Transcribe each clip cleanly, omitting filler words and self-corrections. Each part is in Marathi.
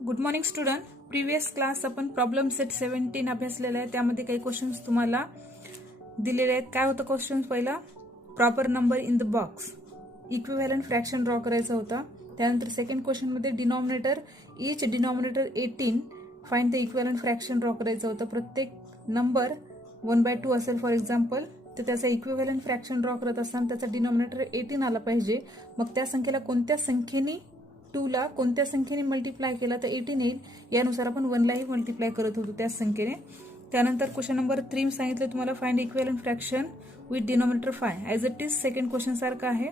Good morning student. Previous class आपण प्रॉब्लेम सेट 17 अभ्यासलेला आहे. त्यामध्ये काही क्वेश्चन्स तुम्हाला दिलेले आहेत. काय होतं क्वेश्चन? पहिला, proper number in the box, equivalent fraction draw करायचा होता. त्यानंतर सेकंड क्वेश्चन मध्ये denominator, each denominator 18, find the equivalent fraction draw करायचं होतं. प्रत्येक नंबर 1/2 असेल फॉर एक्झाम्पल, तर त्याचा इक्विव्हॅलंट फ्रॅक्शन ड्रॉ करत असताना त्याचा डिनॉमिनेटर 18 आला पाहिजे. मग त्या संख्येला कोणत्या संख्येने 2 ला कोणत्या संख्येने मल्टिप्लाय केला तर 18 येईल. यानुसार आपण 1 लाही मल्टिप्लाय करत होतो त्याच संख्येने. त्यानंतर क्वेश्चन नंबर 3 सांगितलं तुम्हाला, find equivalent fraction with denominator 5. As it is second question सारखं आहे.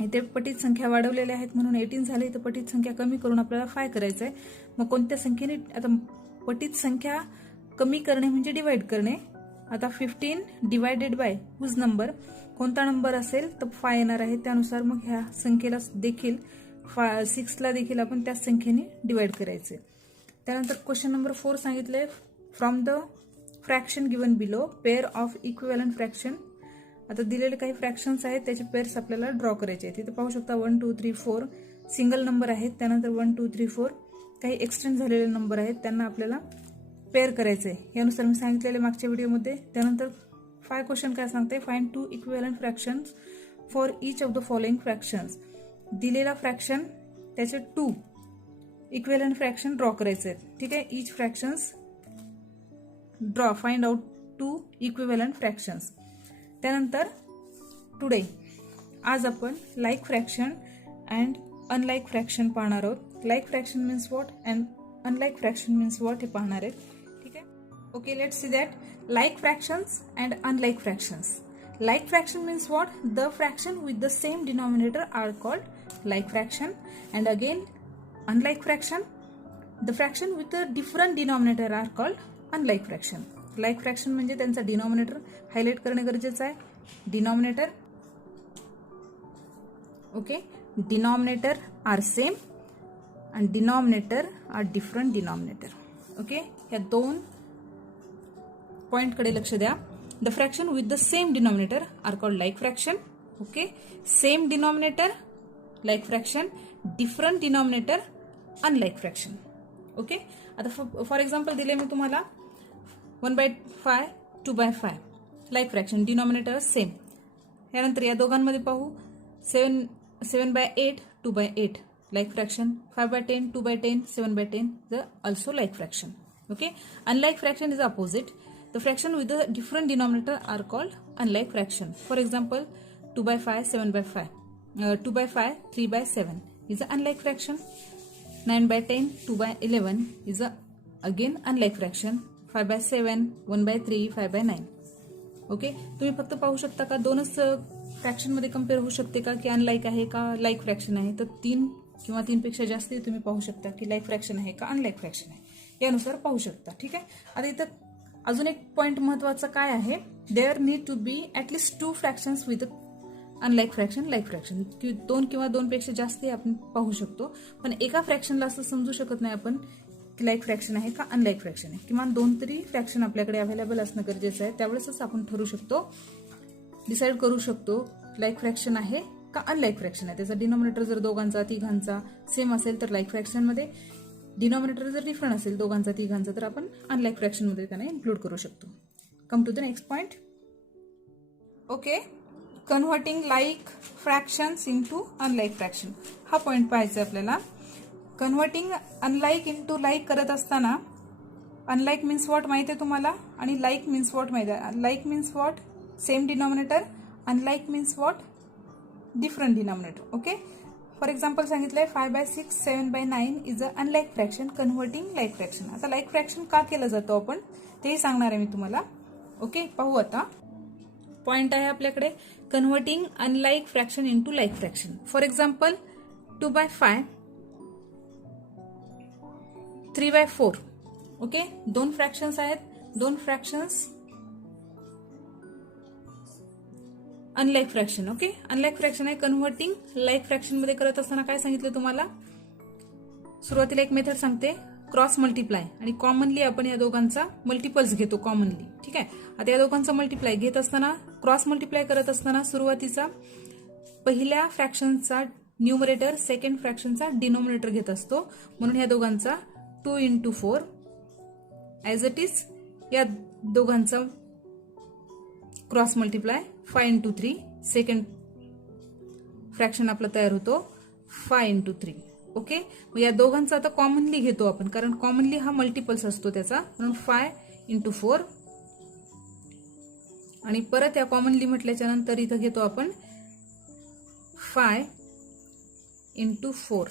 इथे पटीत संख्या वाढवलेल्या आहेत म्हणून 18 झाले, तर पटीत संख्या कमी करून आपल्याला 5 करायचं आहे. मग कोणत्या संख्येने, आता पटीत संख्या कमी करणे म्हणजे डिवाइड करणे. आता 15 डिवायडेड बाय हुज नंबर, कोणता नंबर असेल तर 5 येणार आहे. त्यानुसार मग ह्या संख्येला देखील 6 ला देखील आपण त्याच संख्येने डिवाइड करायचे. त्यानंतर क्वेश्चन नंबर 4 सांगितलंय, from the fraction given below pair of equivalent fraction. आता दिलेले काही फ्रॅक्शन्स आहेत, त्याचे पेअर्स आपल्याला ड्रॉ करायचे आहेत. तिथे पाहू शकता 1 2 3 4 सिंगल नंबर आहेत. त्यानंतर 1 2 3 4 काही एक्सटेंड झालेले नंबर आहेत, त्यांना आपल्याला पेअर करायचे आहे. यानुसार मी सांगितलेले मागच्या व्हिडिओमध्ये. त्यानंतर 5 क्वेश्चन काय सांगते, find 2 equivalent fractions for each of the following fractions. दिलेला फ्रॅक्शन त्याचे 2 इक्विव्हॅलंट फ्रॅक्शन ड्रॉ करायचे आहेत. ठीक आहे, each fractions draw, find out 2 equivalent fractions. त्यानंतर टुडे, आज आपण like fraction and unlike fraction पाहणार आहोत. Like fraction means what and unlike fraction means what हे पाहणार आहेत. ठीक आहे, okay, let's see that. Like fractions and unlike fractions. Like fraction means what? The fraction with the same denominator are called like fraction. And again, unlike fraction, the fraction with a different denominator are called unlike fraction. Like fraction म्हणजे त्यांचा डिनॉमिनेटर हायलाइट करणे गरजेचं आहे. Denominator, okay, denominator are same and denominator are different denominator. Okay, या दोन पॉइंट कडे लक्ष द्या. The fraction with the same denominator are called like fraction. Okay, same denominator like fraction, different denominator unlike fraction. Okay, आता for example दिले मी तुम्हाला 1/5 2/5 like fraction, denominator same. यानंतर या दोघांमध्ये पाहू 7/8 2/8 like fraction, 5/10 2/10 7/10 the also like fraction. Okay, unlike fraction is opposite. The fraction with the different denominator are called unlike fraction. For example, 2/5 7/5, 2/5 3/7 is an unlike fraction. 9/10 2/11 is again unlike fraction. 5/7 1/3 5/9. Okay, तुम्ही फक्त पाहू शकता का दोनच फ्रॅक्शन मध्ये कम्पेअर होऊ शकते का की अनलाईक आहे का लाईक फ्रॅक्शन आहे, तर 3 किंवा 3 पेक्षा जास्त तुम्ही पाहू शकता की लाईक फ्रॅक्शन आहे का अनलाईक फ्रॅक्शन आहे, यानुसार पाहू शकता. ठीक आहे, आता इथं अजून एक पॉइंट महत्वाचं काय आहे, there need to be at least 2 fractions with unlike fraction like fraction. 2 किंवा 2 पेक्षा जास्त आपण पाहू शकतो, पण एका फ्रॅक्शनला असं समजू शकत नाही आपण की लाईक फ्रॅक्शन आहे का अनलाईक फ्रॅक्शन आहे. किमान 2 तरी फ्रॅक्शन आपल्याकडे अवेलेबल असणं गरजेचं आहे. त्यावेळेसच आपण ठरू शकतो, डिसाईड करू शकतो लाईक फ्रॅक्शन आहे का अनलाईक फ्रॅक्शन आहे. त्याचा डिनॉमिनेटर जर दोघांचा तिघांचा सेम असेल तर लाईक फ्रॅक्शन मध्ये, डिनॉमिनेटर जर डिफरंट असेल दोघांचा तिघांचा तर आपण अनलाईक फ्रॅक्शन मध्ये त्यांना इन्क्लूड करू शकतो. Come to the next point. Okay, converting like fractions into unlike fraction, हा पॉइंट पाहायचा आहे आपल्याला. कन्व्हर्टिंग अनलाईक इनटू लाईक करत असताना अनलाईक मीन्स व्हॉट माहिती आहे तुम्हाला आणि लाईक मीन्स व्हॉट माहिती आहे. Like means what, same denominator. Unlike means what, different denominator. Okay, for example सांगितलंय 5/6 7/9 is a unlike fraction converting like fraction. आता लाईक फ्रॅक्शन का केलं जातं आपण तेही सांगणार आहे मी तुम्हाला. ओके, पाहू आता. पॉइंट आहे आपल्याकडे converting unlike fraction into like fraction. For example 2/5 3/4. Okay, 2 fractions आहेत, 2 fractions unlike fraction. Okay, unlike fraction आहे. कन्व्हर्टिंग लाईक फ्रॅक्शन मध्ये करत असताना काय सांगितलं तुम्हाला, सुरुवातीला एक मेथड सांगते, क्रॉस मल्टिप्लाय, आणि कॉमनली आपण या दोघांचा मल्टिपल्स घेतो कॉमनली. ठीक आहे, आता या दोघांचा मल्टिप्लाय घेत असताना, क्रॉस मल्टिप्लाय करत असताना सुरुवातीचा पहिल्या फ्रॅक्शनचा न्यूमरेटर सेकंड फ्रॅक्शनचा डिनोमिनेटर घेत असतो, म्हणून ह्या दोघांचा 2 × 4 ॲज इट इज या दोघांचा क्रॉस मल्टिप्लाय 5 × 3 सेकंड फ्रॅक्शन आपला तयार होतो 5 × 3. ओके, मग या दोघांचा आता कॉमनली घेतो आपण, कारण कॉमनली हा मल्टिपल्स असतो त्याचा, म्हणून 5 × 4 आणि परत या कॉमनली म्हटल्याच्या नंतर इथं घेतो आपण 5 × 4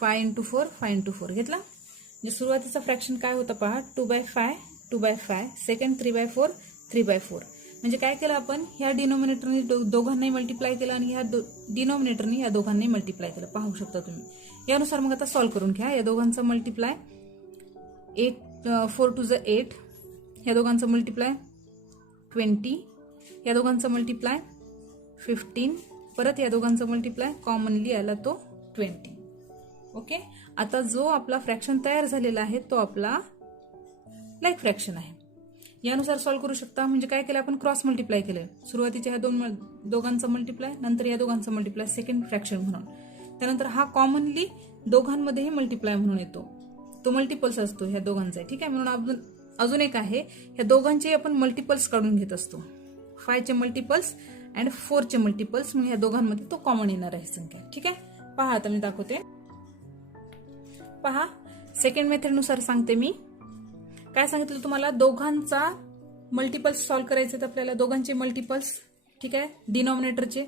5 × 4 5 × 4 घेतला. म्हणजे सुरुवातीचा फ्रॅक्शन काय होतं पहा, 2/5 2/5 सेकंड 3/4 3/4. म्हणजे काय केलं आपण, ह्या डिनोमिनेटरने दोघांनाही मल्टिप्लाय केलं आणि ह्या डिनोमिनेटरने या दोघांनाही मल्टिप्लाय केलं, पाहू शकता तुम्ही. यानुसार मग आता सॉल्व्ह करून घ्या. या दोघांचा मल्टिप्लाय 4 × 8, ह्या दोघांचा मल्टिप्लाय 20, या दोघांचा मल्टिप्लाय 15, परत या दोघांचा मल्टिप्लाय कॉमनली आला तो 20. ओके, आता जो आपला फ्रॅक्शन तयार झालेला आहे तो आपला लाईक फ्रॅक्शन आहे. यानुसार सॉल्व्ह करू शकता. म्हणजे काय केलं आपण, क्रॉस मल्टिप्लाय केलं. सुरुवातीच्या ह्या दोघांचा मल्टिप्लाय, नंतर या दोघांचा मल्टिप्लाय सेकंड फ्रॅक्शन म्हणून, त्यानंतर हा कॉमनली दोघांमध्येही मल्टिप्लाय म्हणून येतो, तो मल्टिपल्स असतो ह्या दोघांचा. ठीक आहे, म्हणून अजून एक आहे, ह्या दोघांचे आपण मल्टिपल्स काढून घेत असतो, 5चे मल्टिपल्स अँड 4चे मल्टिपल्स, म्हणजे ह्या दोघांमध्ये तो कॉमन येणार आहे संख्या. ठीक आहे, पहा आता मी दाखवते. पहा, सेकंड मेथडनुसार सांगते मी. काय सांगितलं तुम्हाला, दोघांचा मल्टिपल्स सॉल्व्ह करायचे आहेत आपल्याला, दोघांचे मल्टिपल्स. ठीक आहे, डिनॉमिनेटरचे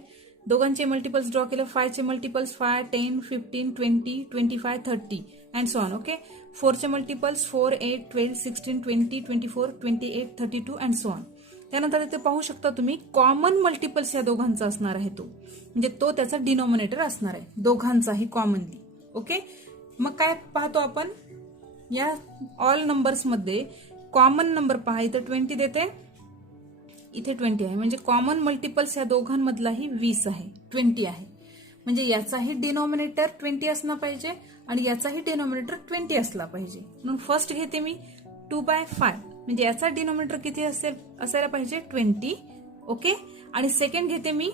दोघांचे मल्टिपल्स ड्रॉ केलं, 5चे multiples 5 10 15 20 25 30 and so on. Okay, 4चे मल्टिपल्स 4 8 12 16 20 24 28 32 अँड सो ऑन. त्यानंतर इथे पाहू शकता तुम्ही, कॉमन मल्टिपल्स या दोघांचा असणार आहे, तो म्हणजे तो त्याचा डिनॉमिनेटर असणार आहे दोघांचाही कॉमनली. ओके, मग काय पाहतो आपण, या ऑल नंबर्स मध्ये कॉमन नंबर पहा, इथं 20 देते, इथे 20 आहे, म्हणजे कॉमन मल्टिपल्स या दोघांमधलाही 20 आहे, 20 आहे. म्हणजे याचाही डिनॉमिनेटर 20 असला पाहिजे आणि याचाही डिनॉमिनेटर 20 असला पाहिजे. म्हणून फर्स्ट घेते मी 2/5, म्हणजे याचा डिनॉमिनेटर किती असायला पाहिजे 20. ओके, आणि सेकंड घेते मी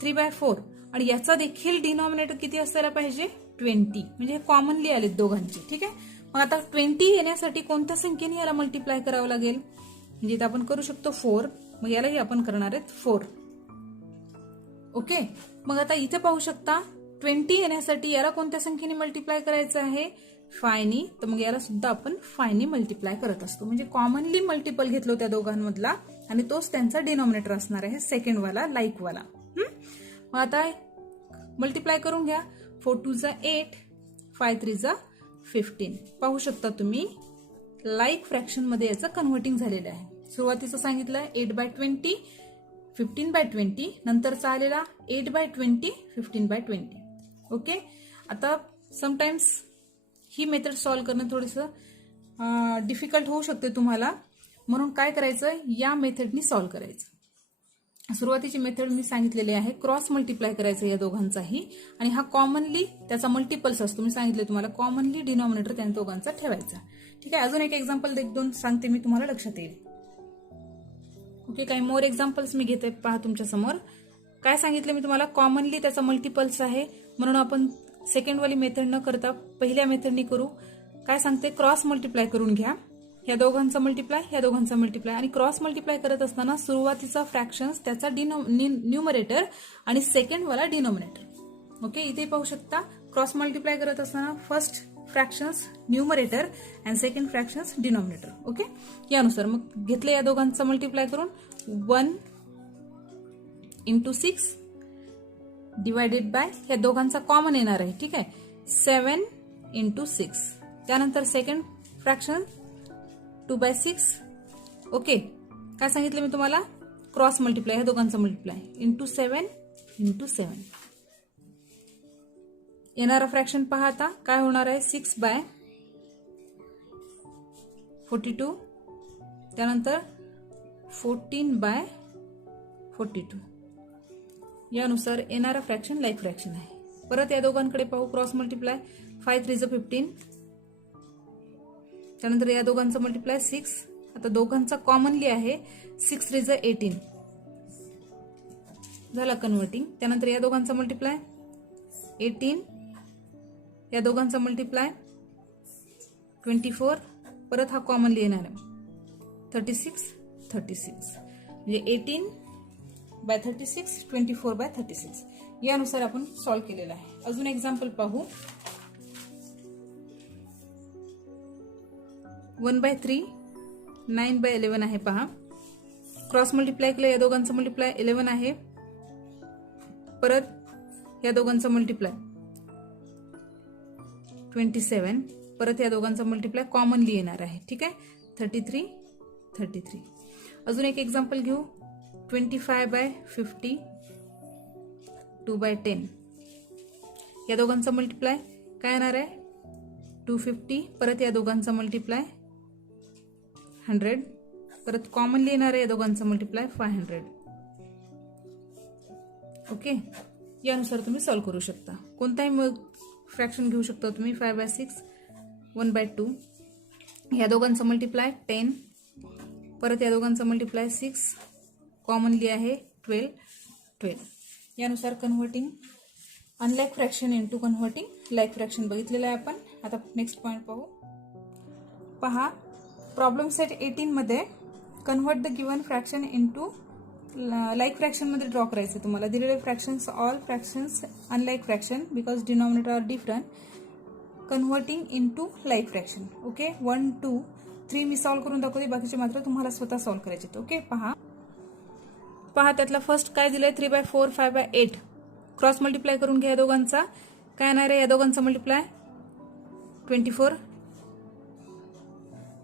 3/4 आणि याचा देखील डिनॉमिनेटर किती असायला पाहिजे 20, म्हणजे हे कॉमनली आलेत दोघांचे. ठीक आहे, मग आता 20 येण्यासाठी कोणत्या संख्येने याला मल्टिप्लाय करावं लागेल, म्हणजे इथं आपण करू शकतो 4, मग यालाही आपण करणार आहेत 4. ओके, मग आता इथे पाहू शकता 20 येण्यासाठी याला कोणत्या संख्येने मल्टिप्लाय करायचं आहे 5नी, तर मग याला सुद्धा आपण 5नी मल्टिप्लाय करत असतो. म्हणजे कॉमनली मल्टिपल घेतलो त्या दोघांमधला आणि तोच त्यांचा डिनॉमिनेटर असणार आहे सेकंड वाला, लाईक वाला. मग आता मल्टिप्लाय करून घ्या. 4 2 8 5 3 15. पाहू शकता तुम्ही, लाईक फ्रॅक्शन मध्ये याचं कन्व्हर्टिंग झालेलं आहे. सुरुवातीचं सांगितलं 8/20 15/20, नंतरचा आलेला 8/20 15/20. ओके, आता समटाइम्स ही मेथड सॉल्व्ह करणं थोडंसं डिफिकल्ट होऊ शकते तुम्हाला, म्हणून काय करायचं, या मेथडनी सॉल्व्ह करायचं. सुरुवातीची मेथड मी सांगितलेली आहे, क्रॉस मल्टिप्लाय करायचं या दोघांचाही, आणि हा कॉमनली त्याचा मल्टिपल्स असतो. मी सांगितले तुम्हाला, कॉमनली डिनॉमिनेटर त्या दोघांचा ठेवायचा. ठीक आहे, अजून एक एक्झाम्पल 1-2 सांगते मी, तुम्हाला लक्षात येईल. ओके, काही मोर एक्झाम्पल्स मी घेते, पहा तुमच्या समोर. काय सांगितलं मी तुम्हाला, कॉमनली त्याचा मल्टिपल्स आहे, म्हणून आपण सेकंड वाली मेथड न करता पहिल्या मेथडनी करू. काय सांगते, क्रॉस मल्टिप्लाय करून घ्या, या दोघांचा मल्टिप्लाय, या दोघांचा मल्टिप्लाय, आणि क्रॉस मल्टिप्लाय करत असताना सुरुवातीचा फ्रॅक्शन्स त्याचा न्यूमरेटर आणि सेकंड वाला डिनॉमिनेटर. ओके, इथे पाहू शकता, क्रॉस मल्टिप्लाय करत असताना first fractions numerator and second fractions denominator. Okay, यानुसार मग घेतले या दोघांचा मल्टिप्लाय करून 1 × 6 डिवायडेड बाय, या दोघांचा कॉमन येणार आहे. ठीक आहे, 7 × 6. त्यानंतर सेकंड फ्रॅक्शन 2/6. ओके, काय सांगितलं मी तुम्हाला, क्रॉस मल्टिप्लाय, ह्या दोघांचा मल्टिप्लाय × 7 × 7. येणारा फ्रॅक्शन पहा आता काय होणार आहे, 6/42, त्यानंतर 14/42. यानुसार येणारा फ्रॅक्शन लाईक फ्रॅक्शन आहे. परत या दोघांकडे पाहू, क्रॉस मल्टिप्लाय 5 3 15, त्यानंतर या दोघांचा मल्टिप्लाय 6. आता दोघांचा कॉमनली आहे 6 3 18. झाला कन्व्हर्टिंग. त्यानंतर या दोघांचा मल्टिप्लाय 18, या दोघांचा मल्टिप्लाय 24, परत हा कॉमनली येणार आहे 36 म्हणजे 18/36, 24/36 यानुसार आपण सॉल्व्ह केलेला आहे. अजून एक्झाम्पल पाहू. 1/3 9/11 आहे पहा. क्रॉस मल्टिप्लाय केलं, या दोघांचं मल्टिप्लाय 11 आहे. परत या दोघांचं मल्टिप्लाय 27, परत या दोघांचा मल्टिप्लाय कॉमनली येणार आहे. ठीक आहे, 33. अजून एक एक्झाम्पल घेऊ. 25/50, 2/10. या दोघांचा मल्टिप्लाय काय येणार आहे 250, परत या दोघांचा मल्टिप्लाय 100, परत कॉमनली येणार आहे या दोघांचा मल्टिप्लाय 500. ओके, यानुसार तुम्ही सॉल्व्ह करू शकता. कोणताही मग फ्रॅक्शन घेऊ शकता तुम्ही. 5/6, 1/2. या दोघांचा मल्टिप्लाय 10, परत या दोघांचा मल्टिप्लाय 6, कॉमनली आहे 12. यानुसार converting unlike fraction into converting like fraction बघितलेलं आहे आपण. आता नेक्स्ट पॉईंट पाहू. पहा, प्रॉब्लेम सेट 18 मध्ये convert the given fraction into like fraction मध्ये ड्रॉ करायचं. तुम्हाला दिलेले fractions all fractions unlike fraction because denominator are different. Converting into like fraction. Okay, 1, 2, 3 मी सॉल्व्ह करून दाखवते, बाकीचे मात्र तुम्हाला स्वतः सॉल्व्ह करायचे. ओके, पहा त्यातला फर्स्ट काय दिलंय 3/4, 5/8. क्रॉस मल्टिप्लाय करून घ्या या दोघांचा. काय येणार आहे या दोघांचा मल्टिप्लाय 24.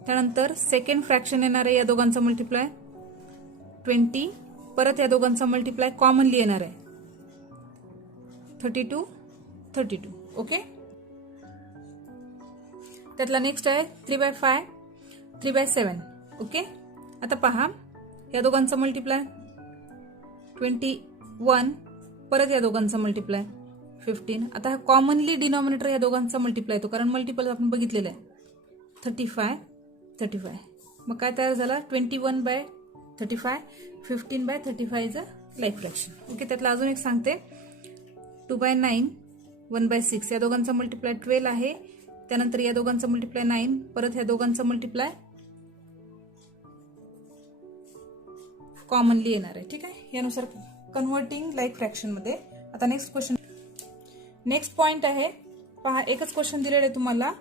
त्यानंतर सेकंड फ्रॅक्शन येणार आहे या दोघांचा मल्टिप्लाय 20, परत या दोघांचा मल्टिप्लाय कॉमनली येणार आहे 32. ओके, त्यातला नेक्स्ट आहे 3/5, 3/7. ओके, आता पहा या दोघांचा मल्टिप्लाय 21, परत या दोघांचा मल्टिप्लाय 15. आता हा कॉमनली डिनॉमिनेटर या दोघांचा मल्टिप्लाय येतो, कारण मल्टिपल आपण बघितलेलं आहे 35. मग काय तयार झाला 21/35, 15/35 is a like fraction. Okay, त्यातला अजून एक सांगते 2/9, 1/6. या दोघांचा मल्टिप्लाय 12 आहे. त्यानंतर या दोघांचा मल्टिप्लाय 9, परत या दोघांचा मल्टिप्लाय कॉमनली येणार आहे. ठीक आहे, यानुसार कन्व्हर्टिंग लाईक फ्रॅक्शन मध्ये. आता नेक्स्ट क्वेश्चन, नेक्स्ट पॉइंट आहे पहा. एकच क्वेश्चन दिलेलं आहे तुम्हाला.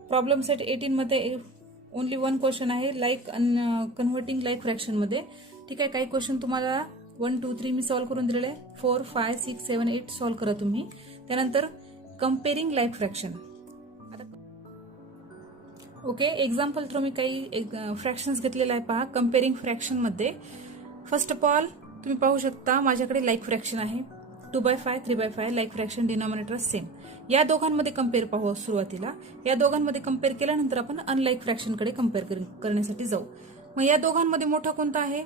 प्रॉब्लेम सेट 18 मध्ये ओनली 1 क्वेश्चन आहे लाईक कन्व्हर्टिंग लाईक फ्रॅक्शन मध्ये. ठीक आहे, काही क्वेश्चन तुम्हाला 1, 2, 3 मी सॉल्व्ह करून दिलेले आहे. 4, 5, 6, 7, 8 सॉल्व्ह करा तुम्ही. त्यानंतर comparing like fraction. Okay, example through मी काही फ्रॅक्शन्स घेतलेले आहे पहा. कम्पेअरिंग फ्रॅक्शन मध्ये फर्स्ट ऑफ ऑल तुम्ही पाहू शकता माझ्याकडे लाईक फ्रॅक्शन आहे 2/5, 3/5. Like fraction denominator same. या दोघांमध्ये कम्पेअर पाहू सुरुवातीला. या दोघांमध्ये कम्पेअर केल्यानंतर आपण अनलाईक फ्रॅक्शनकडे कम्पेअर करण्यासाठी जाऊ. मग या दोघांमध्ये मोठा कोणता आहे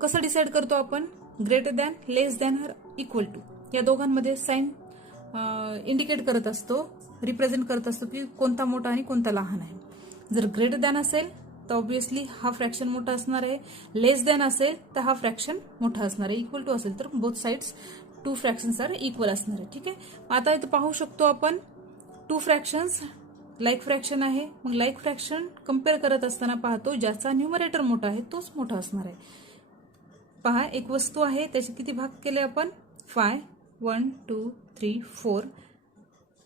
कसं डिसाईड करतो आपण. ग्रेटर दॅन, लेस दॅन और इक्वल टू. या दोघांमध्ये साइन इंडिकेट करत असतो, रिप्रेझेंट करत असतो की कोणता मोठा आणि कोणता लहान आहे. जर ग्रेटर दॅन असेल तर ऑब्व्हियसली हा फ्रॅक्शन मोठा असणार आहे. लेस दॅन असेल तर हा फ्रॅक्शन मोठा असणार आहे. इक्वल टू असेल तर both sides 2 fractions are equal असणार आहे. ठीक आहे, आता इथं पाहू शकतो आपण 2 फ्रॅक्शन्स लाईक फ्रॅक्शन आहे. मग लाईक फ्रॅक्शन कम्पेअर करत असताना पाहतो ज्याचा न्यूमरेटर मोठा आहे तोच मोठा असणार आहे. पहा, एक वस्तू आहे, त्याचे किती भाग केले आपण 5, 1, 2, 3, 4.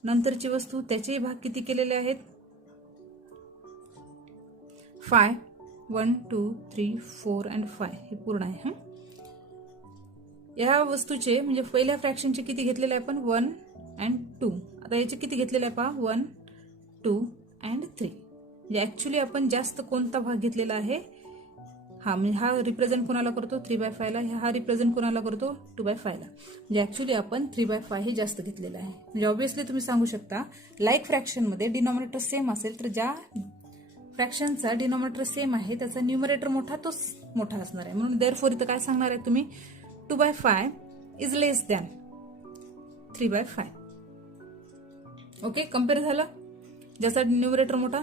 नंतरची वस्तू त्याचे भाग किती केलेले आहेत 5, 1, 2, 3, 4 and 5. हे पूर्ण आहे. या वस्तूचे म्हणजे पहिल्या फ्रॅक्शनचे किती घेतलेले आहे आपण 1 and 2. आता याचे किती घेतलेले आहे पहा 1, 2 and 3. म्हणजे ऍक्च्युली आपण जास्त कोणता भाग घेतलेला आहे हा, म्हणजे हा रिप्रेझेंट कोणाला करतो 3/5 ला, हा रिप्रेझेंट कोणाला करतो 2/5 ला. म्हणजे ऍक्च्युली आपण 3/5 हे जास्त घेतलेलं आहे. म्हणजे ऑब्व्हियसली तुम्ही सांगू शकता लाईक फ्रॅक्शन मध्ये डिनॉमिनेटर सेम असेल तर ज्या फ्रॅक्शनचा डिनॉमिनेटर सेम आहे त्याचा न्यूमरेटर मोठा तोच मोठा असणार आहे. म्हणून देअरफॉर इथं काय सांगणार आहे तुम्ही 2/5 is less than 3/5. Okay, compare झालं, ज्याचा न्यूमरेटर मोठा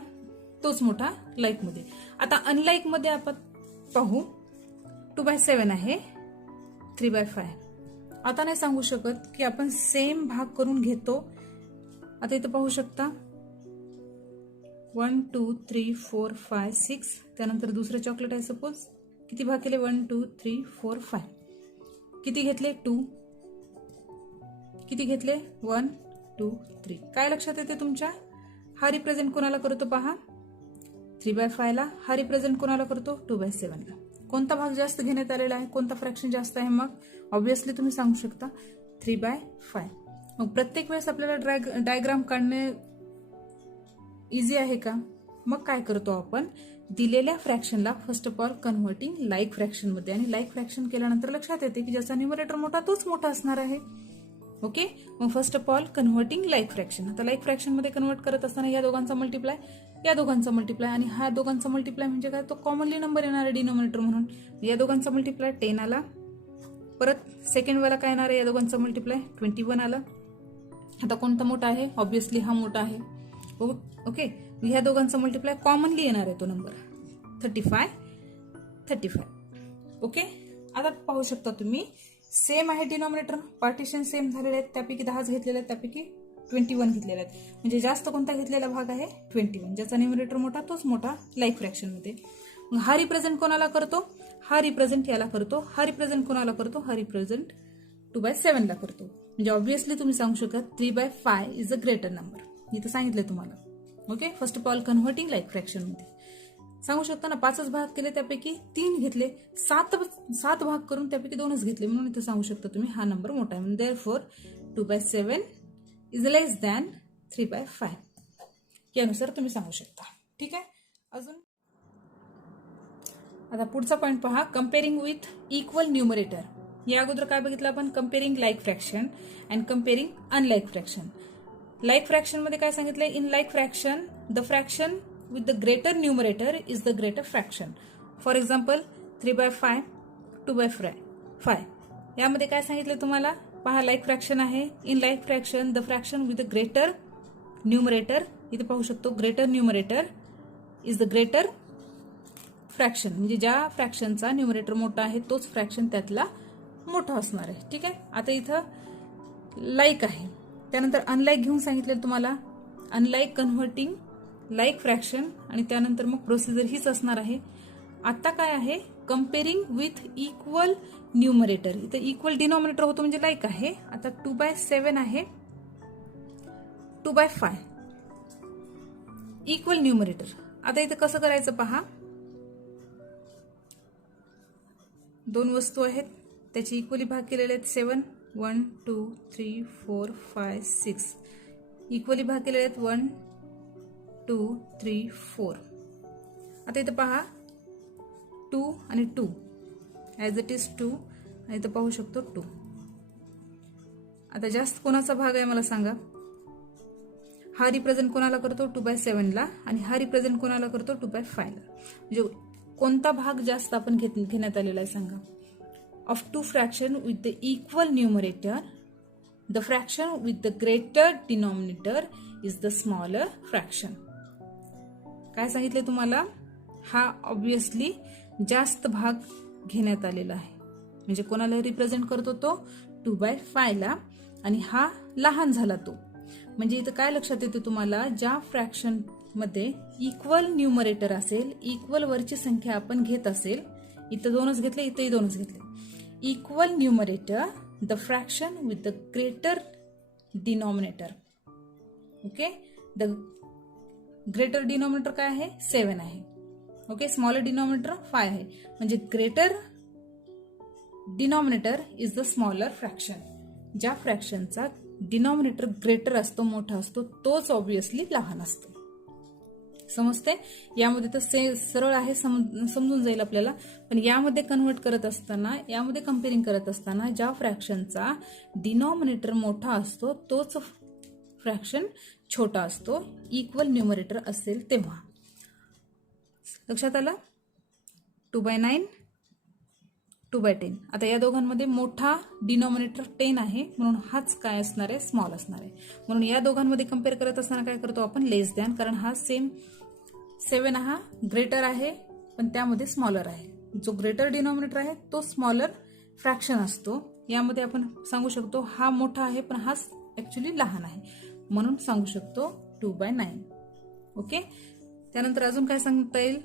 तोच मोठा लाईक मध्ये. आता अनलाईक मध्ये आपण पाहू 2/7 आहे 3/5. आता नाही सांगू शकत की आपण सेम भाग करून घेतो. आता इथं पाहू शकता 1 2 3 4 5 6, त्यानंतर दुसरं चॉकलेट आहे सपोज. किती भाग केले? 1 2 3 4 5. किती घेतले? 2. किती घेतले? 1 2 3. काय लक्षात येते तुमच्या? हा रिप्रेझेंट कोणाला करतो पहा? 3/5 ला. हा रिप्रेझेंट कोणाला करतो? 2/7 ला. कोणता भाग जास्त घेण्यात आलेला आहे? कोणता फ्रॅक्शन जास्त आहे? मग ऑब्व्हियसली तुम्ही सांगू शकता 3/5. मग प्रत्येक वेळेस आपल्याला डायग्राम काढणे इझी आहे का? मग काय करतो आपण? दिलेल्या फ्रॅक्शनला first of all converting like fraction मध्ये, आणि लाईक फ्रॅक्शन केल्यानंतर लक्षात येते की ज्याचा न्यूमरेटर मोठा तोच मोठा असणार आहे. ओके, मग first of all converting like fraction. आता लाईक फ्रॅक्शन मध्ये कन्व्हर्ट करत असताना या दोघांचा मल्टिप्लाय, या दोघांचा मल्टिप्लाय, आणि हा दोघांचा मल्टिप्लाय म्हणजे काय? तो कॉमनली नंबर येणार आहे डिनोमिनेटर म्हणून. या दोघांचा मल्टिप्लाय 10 आला. परत सेकंड वाला काय येणार आहे? या दोघांचा मल्टिप्लाय 21 आला. आता कोणता मोठा आहे? ऑब्व्हियसली हा मोठा आहे. ओके, ह्या दोघांचा मल्टिप्लाय कॉमनली येणार आहे तो नंबर 35. ओके, आता पाहू शकता तुम्ही सेम आहे डिनॉमिनेटर, पार्टिशन सेम झालेले आहेत. त्यापैकी 10 घेतलेले आहेत, त्यापैकी 21 घेतलेले आहेत. म्हणजे जास्त कोणता घेतलेला भाग आहे? 21. ज्याचा न्यूमरेटर मोठा तोच मोठा लाईक फ्रॅक्शन मध्ये. मग हा रिप्रेझेंट कोणाला करतो? हा रिप्रेझेंट याला करतो. हा रिप्रेझेंट कोणाला करतो? हा रिप्रेझेंट 2/7 ला करतो. म्हणजे ऑब्व्हियसली तुम्ही सांगू शकता 3/5 इज अ ग्रेटर नंबर. इथं सांगितलंय तुम्हाला. Okay, first of all converting like fraction मध्ये सांगू शकता ना. 5 भाग केले, त्यापैकी 3 घेतले. 7 भाग करून त्यापैकी 2च घेतले, म्हणून इथं सांगू शकता तुम्ही हा नंबर मोठा आहे. देअरफॉर 2/7 इज लेस दॅन 3/5 यानुसार तुम्ही सांगू शकता. ठीक आहे. अजून आता पुढचा पॉईंट पहा, कम्पेअरिंग विथ इक्वल न्यूमरेटर. या अगोदर काय बघितलं आपण? Comparing like fraction and comparing unlike fraction. Like fraction मध्ये काय सांगितलंय? In like fraction the fraction with the greater numerator is the greater fraction. For example 3/5 2/5. यामध्ये काय सांगितलं तुम्हाला? पहा, लाईक फ्रॅक्शन आहे. In like fraction the fraction with the greater numerator, इथे पाहू शकतो greater numerator is the greater fraction. म्हणजे ज्या फ्रॅक्शनचा न्यूमरेटर मोठा आहे तोच फ्रॅक्शन त्यातला मोठा असणार आहे. ठीक आहे. आता इथं लाईक आहे, त्यानंतर अनलाईक घेऊन सांगितलं तुम्हाला. अनलाईक कन्व्हर्टिंग लाईक फ्रॅक्शन, आणि त्यानंतर मग प्रोसिजर हीच असणार आहे. आता काय आहे? Comparing with equal numerator. इथं इक्वल डिनॉमिनेटर होतं म्हणजे लाईक आहे. आता 2/7 आहे, 2/5 इक्वल न्यूमरेटर. आता इथं कसं करायचं पहा. 2 वस्तू आहेत, त्याचे इक्वली भाग केलेले आहेत 7. 1 2 3 4 5 6 इक्वली भाग केलेले आहेत 1 2 3 4. आता इथं पहा 2 आणि 2 ॲज इट इज 2, आणि इथं पाहू शकतो 2. आता जास्त कोणाचा भाग आहे मला सांगा? हा रिप्रेझेंट कोणाला करतो? 2/7 ला, आणि हा रिप्रेझेंट कोणाला करतो? 2/5 ला. म्हणजे कोणता भाग जास्त आपण घेण्यात आलेला आहे सांगा? Of 2 fraction with the equal numerator the fraction with the greater denominator is the smaller fraction. काय सांगितले तुम्हाला? हा ऑब्व्हियसली जास्त भाग घेण्यात आलेला आहे. म्हणजे कोणाला रिप्रेझेंट करतो? तो 2/5 ला, आणि हा लहान झाला तो. म्हणजे इथं काय लक्षात येते तुम्हाला? ज्या फ्रॅक्शन मध्ये इक्वल न्यूमरेटर असेल, इक्वल वरची संख्या आपण घेत असेल, इथं 2च घेतले, इथंही 2च घेतले. Equal numerator the fraction with the greater denominator. Okay, the greater denominator काय आहे? 7 आहे. ओके, स्मॉलर डिनॉमिनेटर 5 आहे. म्हणजे greater denominator is the smaller fraction. ज्या फ्रॅक्शनचा डिनॉमिनेटर ग्रेटर असतो, मोठा असतो, तोच ऑब्व्हियसली लहान असतो. समजते? यामध्ये तर सरळ आहे, समजून जाईल आपल्याला. पण यामध्ये कन्व्हर्ट करत असताना, यामध्ये कम्पेअरिंग करत असताना ज्या फ्रॅक्शनचा डिनॉमिनेटर मोठा असतो तोच फ्रॅक्शन छोटा असतो, इक्वल न्यूमरेटर असेल तेव्हा. लक्षात आलं? 2/9 2/10. आता या दोघांमध्ये मोठा डिनॉमिनेटर 10 आहे, म्हणून हाच काय असणार आहे? स्मॉल असणार आहे. म्हणून या दोघांमध्ये कम्पेअर करत असताना काय करतो आपण? लेस दॅन. कारण हा सेम 7 हा ग्रेटर आहे, पण त्यामध्ये स्मॉलर आहे. जो ग्रेटर डिनॉमिनेटर आहे तो स्मॉलर फ्रॅक्शन असतो. यामध्ये आपण सांगू शकतो हा मोठा आहे पण हा ऍक्च्युली लहान आहे, म्हणून सांगू शकतो 2/9. ओके. त्यानंतर अजून काय सांगता येईल,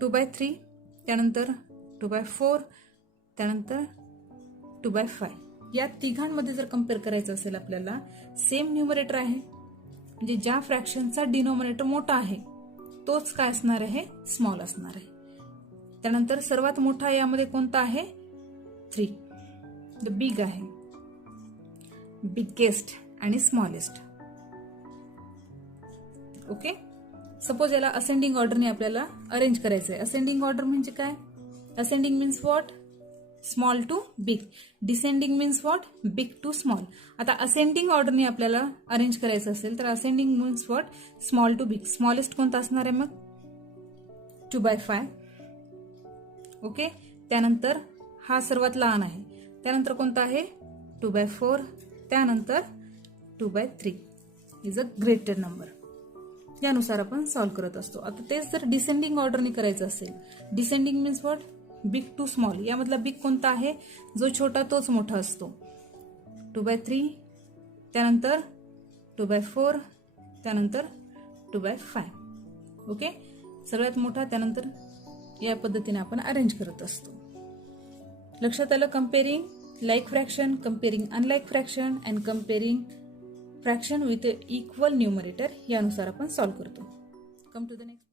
2/3, त्यानंतर 2/4, त्यानंतर 2/5. या तिघांमध्ये जर कम्पेअर करायचं असेल आपल्याला, सेम न्यूमरेटर आहे, म्हणजे ज्या फ्रॅक्शनचा डिनोमिनेटर मोठा आहे तोच काय असणार आहे, स्मॉल असणार आहे. त्यानंतर सर्वात मोठा यामध्ये कोणता आहे, 3. द बिग आहे, बिगेस्ट आणि स्मॉलेस्ट. ओके. सपोज याला असेंडिंग ऑर्डरने आपल्याला अरेंज करायचं आहे. असेंडिंग ऑर्डर म्हणजे काय, ascending means what, small to big. Descending means what, big to small. आता असेंडिंग ऑर्डरने आपल्याला अरेंज करायचं असेल तर ascending means what, small to big. Smallest कोणता असणार आहे मग, 2/5. ओके. त्यानंतर हा सर्वात लहान आहे, त्यानंतर कोणता आहे, 2/4, त्यानंतर 2/3 इज अ ग्रेटर नंबर. यानुसार आपण सॉल्व्ह करत असतो. आता तेच जर डिसेंडिंग ऑर्डरने करायचं असेल, descending means what, big to small. यामधला बिग कोणता आहे, जो छोटा तोच मोठा असतो, 2/3, त्यानंतर 2/4, त्यानंतर 2/5. ओके. सगळ्यात मोठा, त्यानंतर या पद्धतीने आपण अरेंज करत असतो. लक्षात आलं. Comparing like fraction, comparing unlike fraction and comparing fraction with equal numerator, यानुसार आपण सॉल्व्ह करतो. Come to the next.